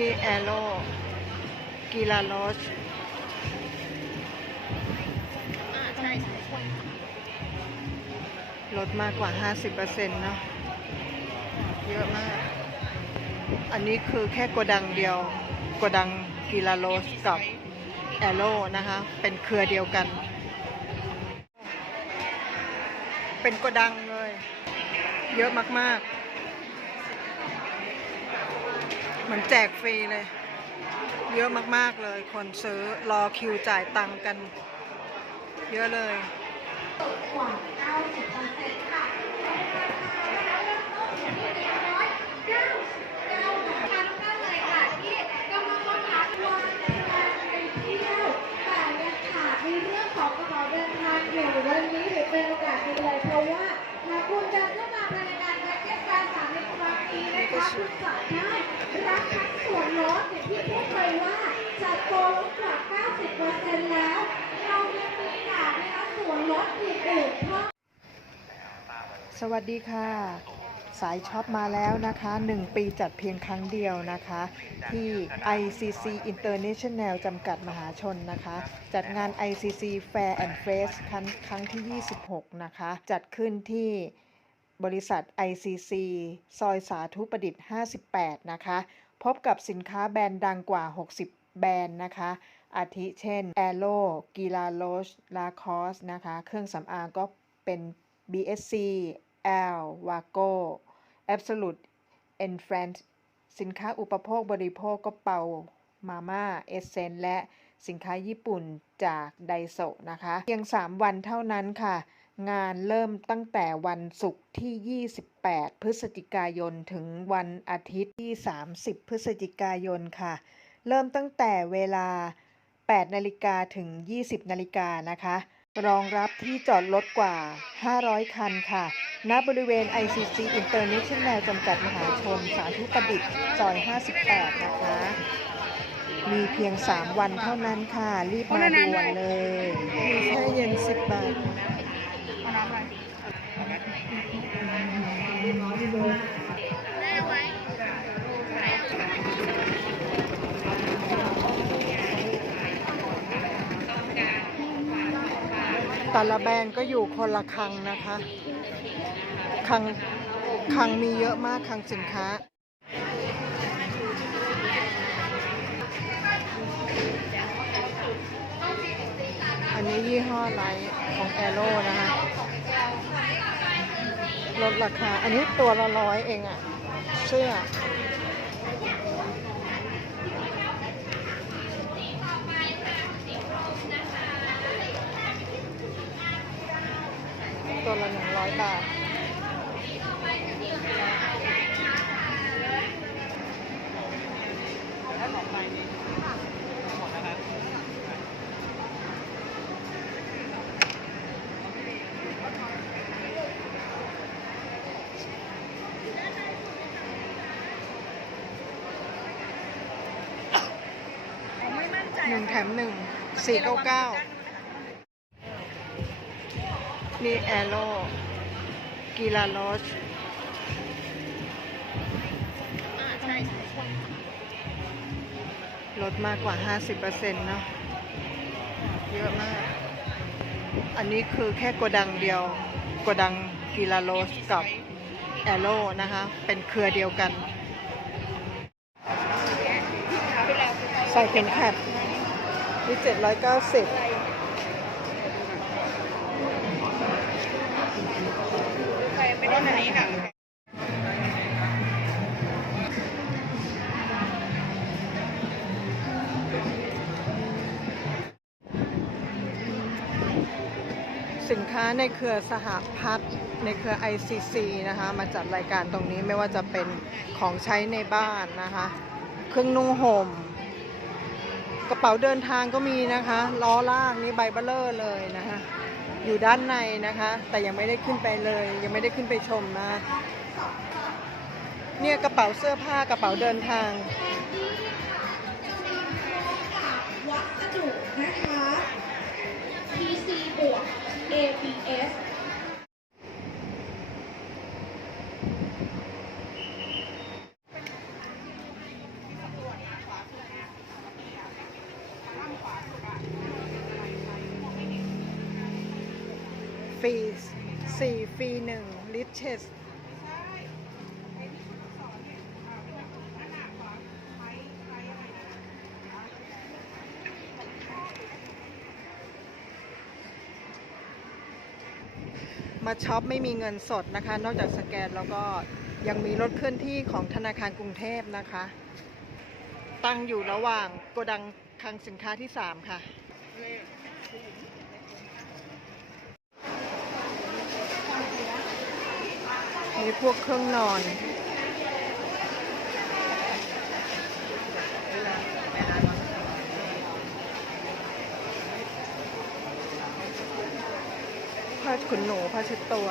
นี่แอโร่กีฬาโรสลดมากกว่า 50%เนาะเยอะมาก อันนี้คือแค่โกดังเดียวโกดังกีฬาโรสกับแอโร่นะคะ เป็นเครือเดียวกัน เป็นโกดังเลย เยอะมาก ๆ เหมือนแจกฟรีเลย เยอะมากๆเลย คนซื้อรอคิวจ่ายตังค์กัน เยอะเลยกว่า90%ค่ะในราคานะคะเริ่มต้นอยู่ที่199บาทท่านก็เลยค่ะที่กำลังมองหาทัวร์ในการไปเที่ยวแต่ยังขาดในเรื่องของกระเป๋าเดินทางอยู่วันนี้ถือเป็นโอกาสดีเลยเพราะว่าหากคุณเดินเข้ามาภายในงานแพ็กเกจการสามในครั้งนี้นะคะคุณจะได้รับทั้งส่วนลดอย่างที่พูดไปว่าจัดโปรลดกว่า 90%แล้ว เรายังมีค่ะนะคะส่วนลดอื่นๆเพิ่ม ส วัสดีค่ะ สายช็อปมาแล้วนะคะ 1 ปีจัดเพียงครั้งเดียวนะคะ ที่ ICC International จำกัดมหาชนนะคะ จัดงาน ICC Fair and Face ครั้งครั้งที่ 26 นะคะ จัดขึ้นที่บริษัท ICC ซอยสาธุประดิษฐ์ 58 นะคะ พบกับสินค้าแบรนด์ดังกว่า 60 แบรนด์นะคะ อาทิเช่น a l o g i l a l o c h Lacoste นะคะ เครื่องสำอางก็เป็น BSC L Wago Absolute e n f r a n c e สินค้าอุปโภคบริโภคก็เป่ามาม่าเอเซนและสินค้าญี่ปุ่นจากไดโซนะคะ เพียง 3 วันเท่านั้นค่ะ งานเริ่มตั้งแต่วันศุกร์ที่ 28 พฤศจิกายน ถึงวันอาทิตย์ที่ 30 พฤศจิกายนค่ะ เริ่มตั้งแต่เวลา 8 นาฬิกาถึง 20 นาฬิกานะคะ รองรับที่จอดรถกว่า 500 คันค่ะ ณ บริเวณ ICC International จำกัดมหาชน สาธุประดิษฐ์ซอย 58 นะคะ มีเพียง 3 วันเท่านั้นค่ะ รีบมาด่วนเลย มีแค่เย็น 10 บาท แต่ละแบรนด์ก็อยู่คนละคังนะคะคังคังมีเยอะมากคังสินค้า อันนี้ยี่ห้อไลท์ของแอโร่นะคะลดราคา อันนี้ตัวละร้อยเองอะเสื้อ ตัวละหนึ่งร้อยบาทหนึ่งแถมหนึ่งสี่เก้าเก้า แอโร่กีฬาลอสลดมากกว่า 50%เนาะเยอะมาก อันนี้คือแค่กดังเดียวกดังกีฬาโลสกับแอโร่นะคะ เป็นเครือเดียวกัน ใส่เป็มขัดที่790 ค้าในเครือสหพัฒน์ในเครือ ICC นะคะมาจัดรายการตรงนี้ไม่ว่าจะเป็นของใช้ในบ้านนะคะ เครื่องนุ่งห่ม กระเป๋าเดินทางก็มีนะคะล้อล่างนี่ใบเบลเลอร์เลยนะคะอยู่ด้านในนะคะ แต่ยังไม่ได้ขึ้นไปเลย ยังไม่ได้ขึ้นไปชมนะเนี่ยกระเป๋าเสื้อผ้ากระเป๋าเดินทางวัสดุนะคะ APS ฟรีสี่ฟรีหนึ่งลิชเชส ช็อปไม่มีเงินสดนะคะ นอกจากสแกนแล้วก็ยังมีรถเคลื่อนที่ของธนาคารกรุงเทพนะคะ ตั้งอยู่ระหว่างโกดังคลังสินค้าที่ 3 ค่ะ มีพวกเครื่องนอน ผ้าขนหนูผ้าเช็ดตัวตัว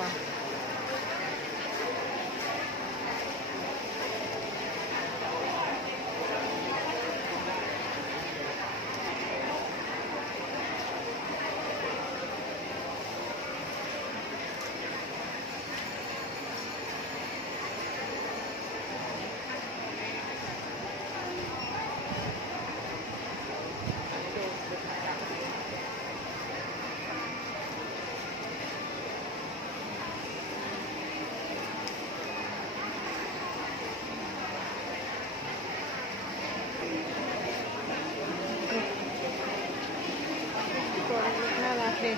ดี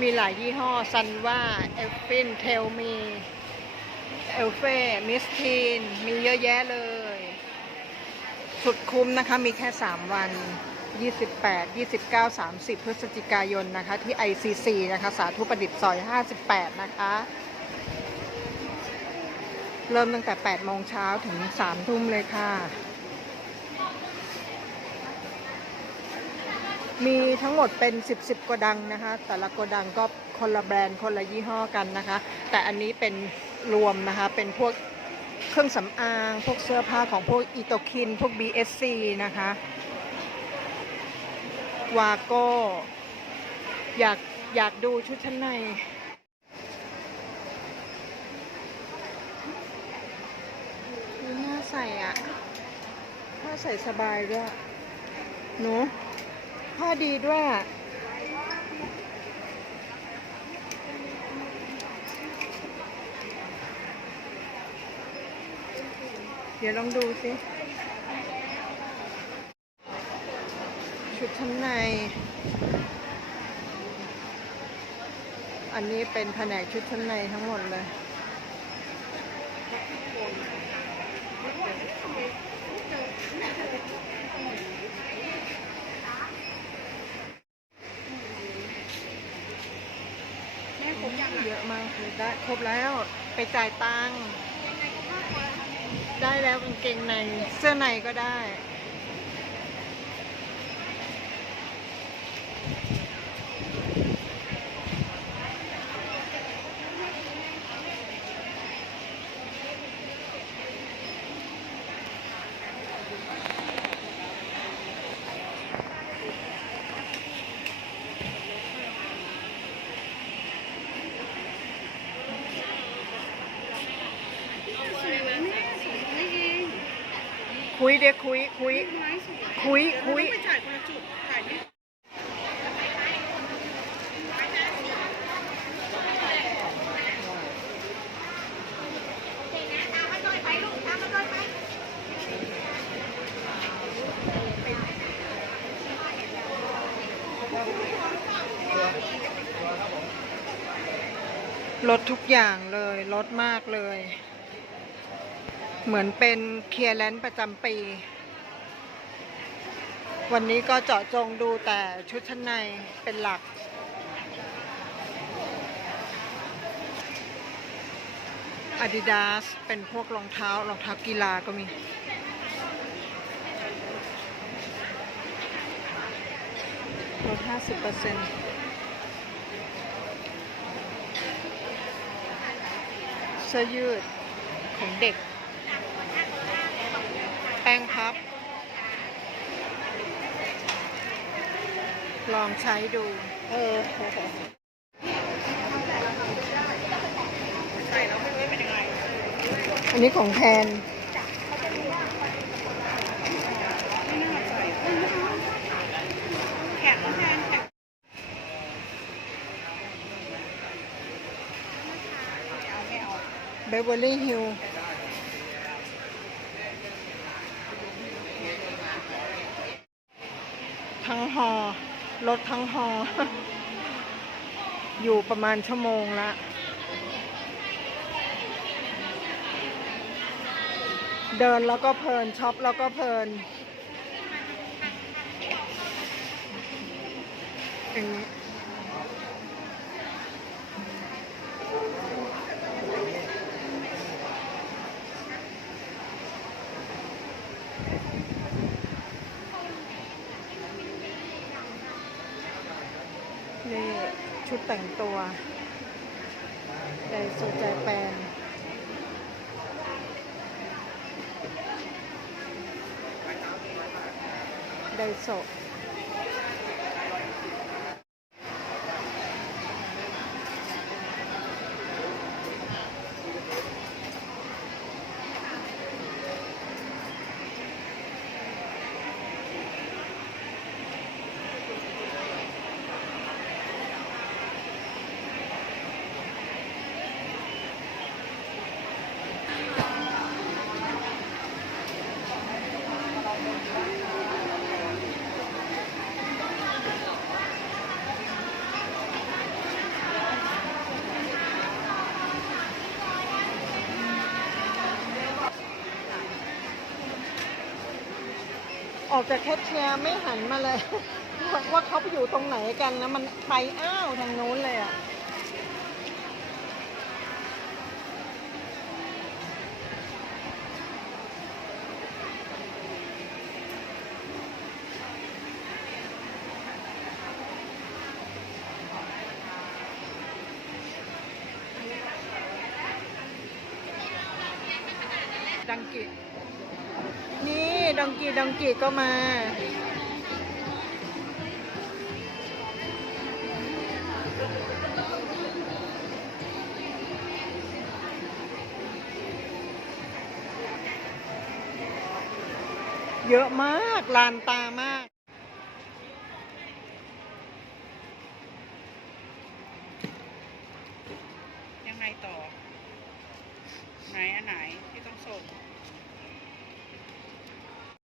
มีหลายยี่ห้อซันว่าเอฟฟินเทลมีเอลเฟ่มิสทีน มีเยอะแยะเลย สุดคุ้มนะคะ มีแค่3วัน 28 29 30 พฤศจิกายนนะคะที่ ICC นะคะสาธุประดิษฐ์ซอย 58 นะคะ เริ่มตั้งแต่ 8 โมงเช้าถึง 3 ทุ่มเลยค่ะ มีทั้งหมดเป็น 10 10โกดังนะคะ แต่ละโกดังก็คนละแบรนด์คนละยี่ห้อกันนะคะ แต่อันนี้เป็นรวมนะคะเป็นพวกเครื่องสำอาง พวกเสื้อผ้าของพวกอีโตคิน พวก BSC นะคะ วาก้อยากอยากดูชุดชั้นในดูน่าใส่อะผ้าใส่สบายด้วยหนูผ้าดีด้วยอะเดี๋ยวลองดูสิ ชุดชั้นใน อันนี้เป็นแผนกชุดชั้นในทั้งหมดเลยแม่ผมยากเยอะมากเลยได้ครบแล้วไปจ่ายตังค์ได้แล้วกางเกงในเสื้อในก็ได้ สวยแม่สวยได้เอง คุย เดียคุยคุยไม้สวยคุยคุยไปจ่ายคนละจุดจ่ายไม่ ลดทุกอย่างเลยลดมากเลย เหมือนเป็นเคลียร์แลนซ์ประจำปี วันนี้ก็เจาะจงดูแต่ชุดชั้นในเป็นหลัก Adidas เป็นพวกรองเท้ารองเท้ากีฬาก็มีลด50%เสื้อยืดของเด็ก ป้งพับ ลองใช้ดูเเออใส่แล้วไม่รู้ว่าเป็นยังไงอันนี้ของแทนเบเวอร์ลี่ฮิล หอรถทั้งหออยู่ประมาณชั่วโมงละเดินแล้วก็เพลินช็อปแล้วก็เพลินอย่างนี้ ชุด แต่งตัวไดโซใจแปนไดโซ ออกจากแคชเชียร์ไม่หันมาเลยว่าว่าเขาไปอยู่ตรงไหนกันนะ มันไปอ้าวทางนู้นเลยอะดังกี ดองกีดองกีก็มาเยอะมากลานตามาก ยังไงต่อ ไหนอันไหนที่ต้องส่ง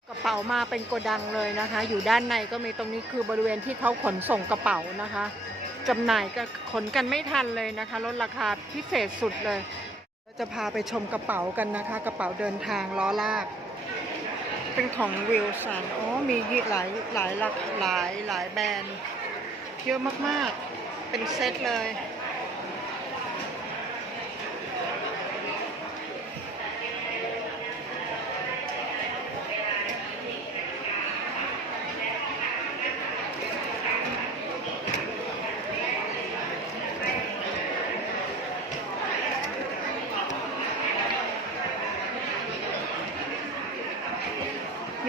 กระเป๋า มาเป็นโกดังเลยนะคะ อยู่ด้านในก็มีตรงนี้คือบริเวณที่เขาขนส่งกระเป๋านะคะจำหน่ายก็ขนกันไม่ทันเลยนะคะลดราคาพิเศษสุดเลยเราจะพาไปชมกระเป๋ากันนะคะ กระเป๋าเดินทางล้อลาก เป็นของวิลสันอ๋อมีหลายหลายหลักหลายหลายแบรนด์เยอะมากๆ เป็นเซตเลย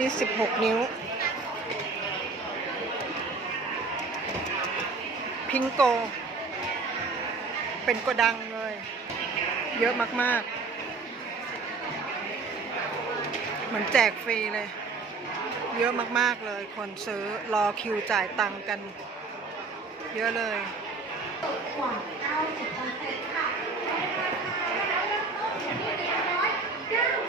มี 16 นิ้ว พิงโก เป็นโกดังเลย เยอะมากๆ เหมือนแจกฟรีเลย เยอะมากๆเลย คนซื้อรอคิวจ่ายตังกัน เยอะเลยกว่า90%ค่ะราคาแล้วเริ่มต้นที่199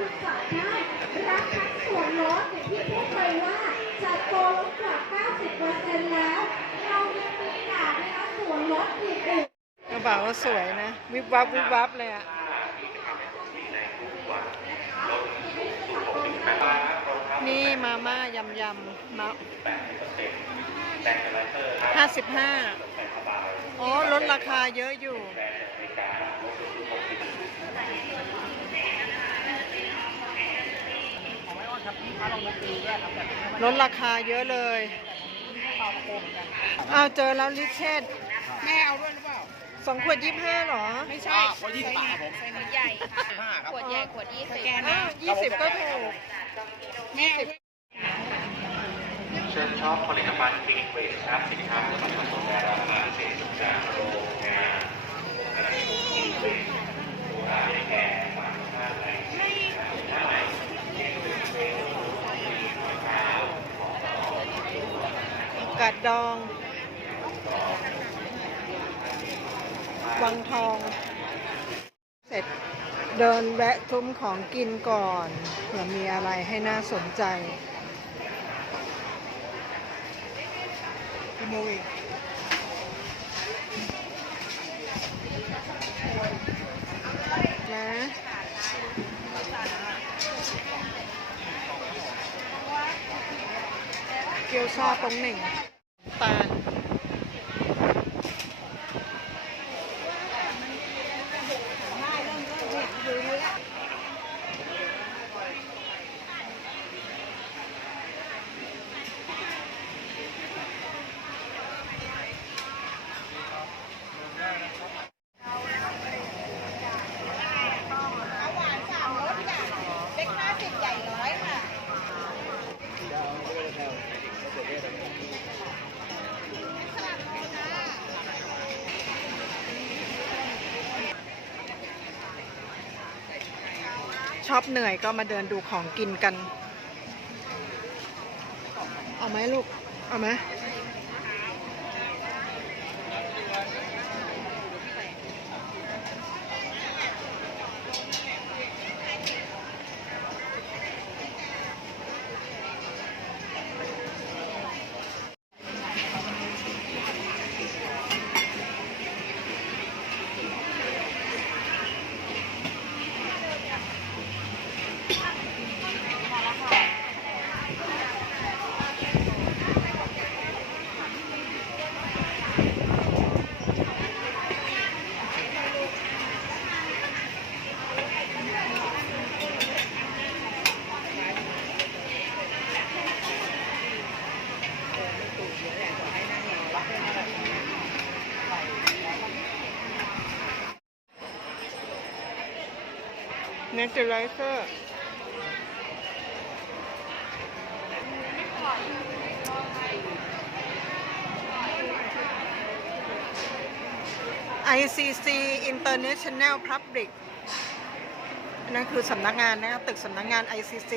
นี้นะคะคุณสามารถรับทั้งส่วนลดอย่างที่พูดไปว่าจัดโปรลดกว่า 90%แล้ว เรายังมีหนานะคะส่วนลดอื่นๆกระเป๋าก็สวยนะ วิบวับวิบวับเลยอะนี่มาม่ายำยำมาห้าสิบห้าอ๋อลดราคาเยอะอยู่ ลดราคาเยอะเลยโกเหมือนกันอ้าวเจอแล้วลิเชตแม่เอาด้วยหรือเปล่า สองขวดยี่ห้าหรอไม่ใช่ขวดยี่สิบบาทผมขวดใหญ่ค่ะขวดใหญ่ขวดยี่สิบแกนอ้านะวยี่สิบก็ถูกแม่เอาด้วยเชิญชอบผลิตภัณฑ์ฟินิกเวสครับสินค้าที่ผสมและราคาเศษจากโรงงาน กัดด องวังทอง เสร็จเดินแวะซุ้มของกินก่อนเผื่อมีอะไรให้น่าสนใจกี่โมงอีกนะเกี๊ยวซาตรงหนึ่งตาล ชอบเหนื่อยก็มาเดินดูของกินกัน เอาไหมลูก เอาไหม เนเจอร์ไลเซอร์ ICC International Public นั่นคือสำนักงานนะครับตึกสำนักงาน ICC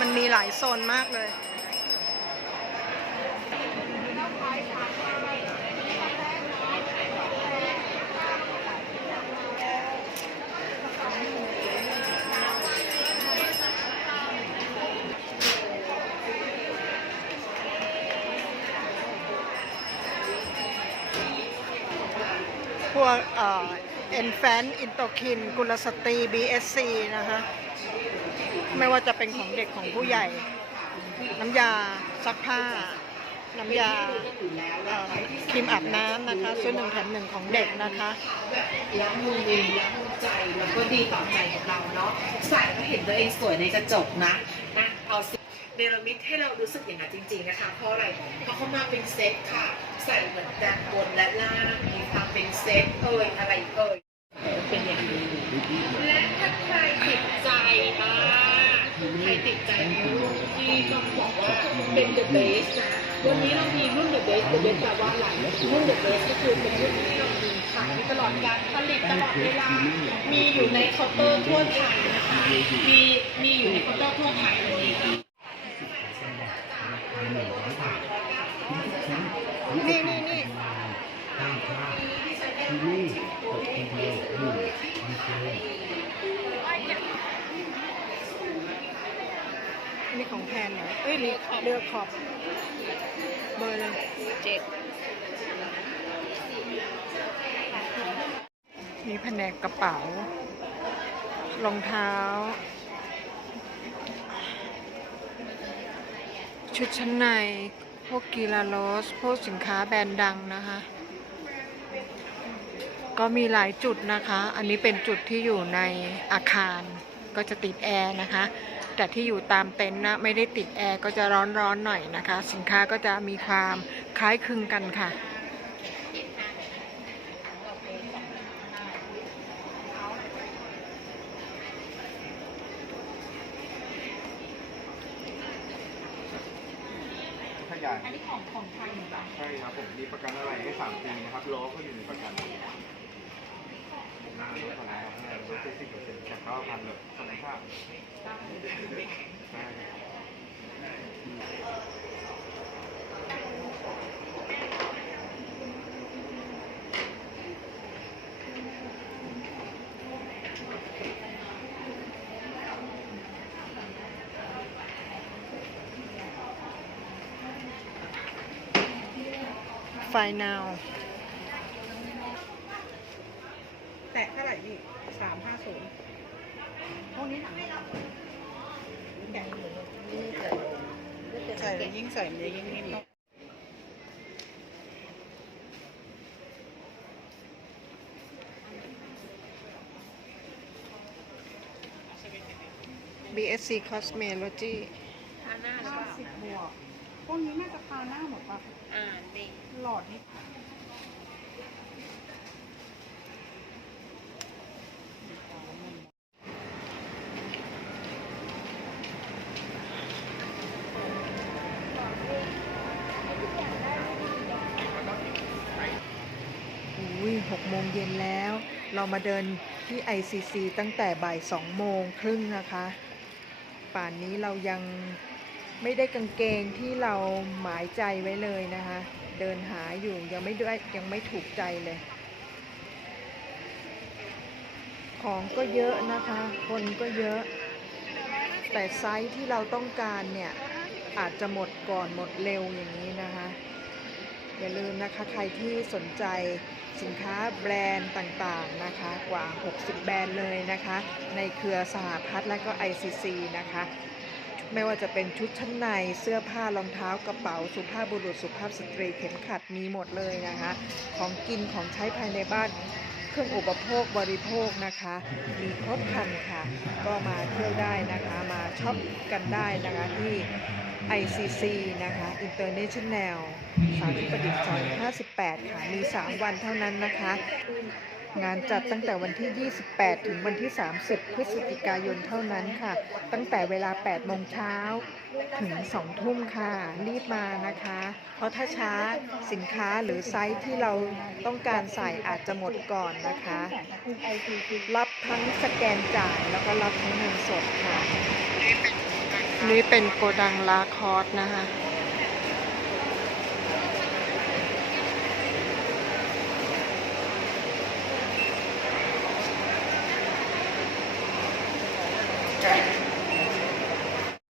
มันมีหลายโซนมากเลย วกเอ็นแฟนอินโตคิน กุลสตรี BSC นะคะไม่ว่าจะเป็นของเด็กของผู้ใหญ่ น้ำยาซักผ้า น้ำยาครีมอาบน้ำนะคะซื้อหนึ่งแถมหนึ่งของเด็กนะคะแล้วมือดีแล้วมือใจแล้วก็ดีต่อใจกับเราเนาะใส่ก็เห็นตัวเองสวยในกระจกนะนะเอาสิเนรมิตให้เรารู้สึกอย่างนั้นจริง ๆนะคะ เพราะอะไร เพราะเขามาเป็นเซ็ตค่ะ ใส่เหมือนกันบนและล่าง เป็นเซตเอ่ยอะไรเอ่ยเป็นอย่างนี้และถ้าใครติดใจมากใครติดใจในรุ่นที่ต้องบอกว่าเป็น the best นะวันนี้เรามีรุ่น the best the best แปลว่าอะไรรุ่น the best ก็คือเป็นรุ่นที่เรามีขายตลอดการผลิตตลอดเวลา มีอยู่ในเคาน์เตอร์ทั่วไทยนะคะมีมีอยู่ในเคาน์เตอร์ทั่วไทยเลย ของแพนเหรอเอ้ยนี่เรือขอบ เบอร์เลยเจ็ดมีแผนกกระเป๋า รองเท้า ชุดชั้นใน พวกกีฬาโรส พวกสินค้าแบรนด์ดังนะคะ ก็มีหลายจุดนะคะ อันนี้เป็นจุดที่อยู่ในอาคาร ก็จะติดแอร์นะคะ แต่ที่อยู่ตามเต็นท์นะไม่ได้ติดแอร์ก็จะร้อนๆหน่อยนะคะ สินค้าก็จะมีความคล้ายคลึงกันค่ะขยายอันนี้ของของไทยเหรอใช่ครับผมมีประกันอะไรให้สามปีนะครับล้อก็อยู่ในประกัน รถของเราครับรถสิบเปอร์เซ็นต์จากเก้าพันเลยสมัยข้าวใช่ไฟนาว แตะเท่าไหร่พี่สามห้าศูนย์พวกนี้หนังไม่รับแกะใส่แล้วยิ่งใส่มันจะยิ่งนิ่ม BSC Cosmetology ทาหน้าหรือเปล่าสิบบวกพวกนี้น่าจะทาหน้าหมดปะอ่านดิหลอดนี้อุ้ยหกโมงเย็นแล้ว เรามาเดินที่ ICC ตั้งแต่บ่ายสองโมงครึ่งนะคะ ป่านนี้เรายังไม่ได้กางเกงที่เราหมายใจไว้เลยนะคะ เดินหาอยู่ยังไม่ได้ยังไม่ถูกใจเลย ของก็เยอะนะคะ คนก็เยอะ แต่ไซส์ที่เราต้องการเนี่ย อาจจะหมดก่อนหมดเร็วอย่างนี้นะคะ อย่าลืมนะคะใครที่สนใจสินค้าแบรนด์ต่างๆนะคะกว่า 60 แบรนด์เลยนะคะ ในเครือสหพัฒน์และก็ ICC นะคะไม่ว่าจะเป็นชุดชั้นในเสื้อผ้ารองเท้ากระเป๋า สุภาพบุรุษสุภาพสตรีเข็มขัดมีหมดเลยนะคะ ของกินของใช้ภายในบ้านเครื่องอุปโภคบริโภคนะคะ มีครบครันค่ะ ก็มาเที่ยวได้นะคะ มาช็อปกันได้นะคะที่ ICC นะคะ International สาธิประดิษฐ์ซอย58 ค่ะ มี 3 วันเท่านั้นนะคะ งานจัดตั้งแต่วันที่ 28 ถึงวันที่ 30 พฤศจิกายนเท่านั้นค่ะ ตั้งแต่เวลา 8 โมงเช้าถึง 2 ทุ่มค่ะ รีบมานะคะ เพราะถ้าช้าสินค้าหรือไซส์ที่เราต้องการใส่อาจจะหมดก่อนนะคะ รับทั้งสแกนจ่ายแล้วก็รับทั้งเงินสดค่ะ นี่เป็นโกดังลาคอร์สนะคะ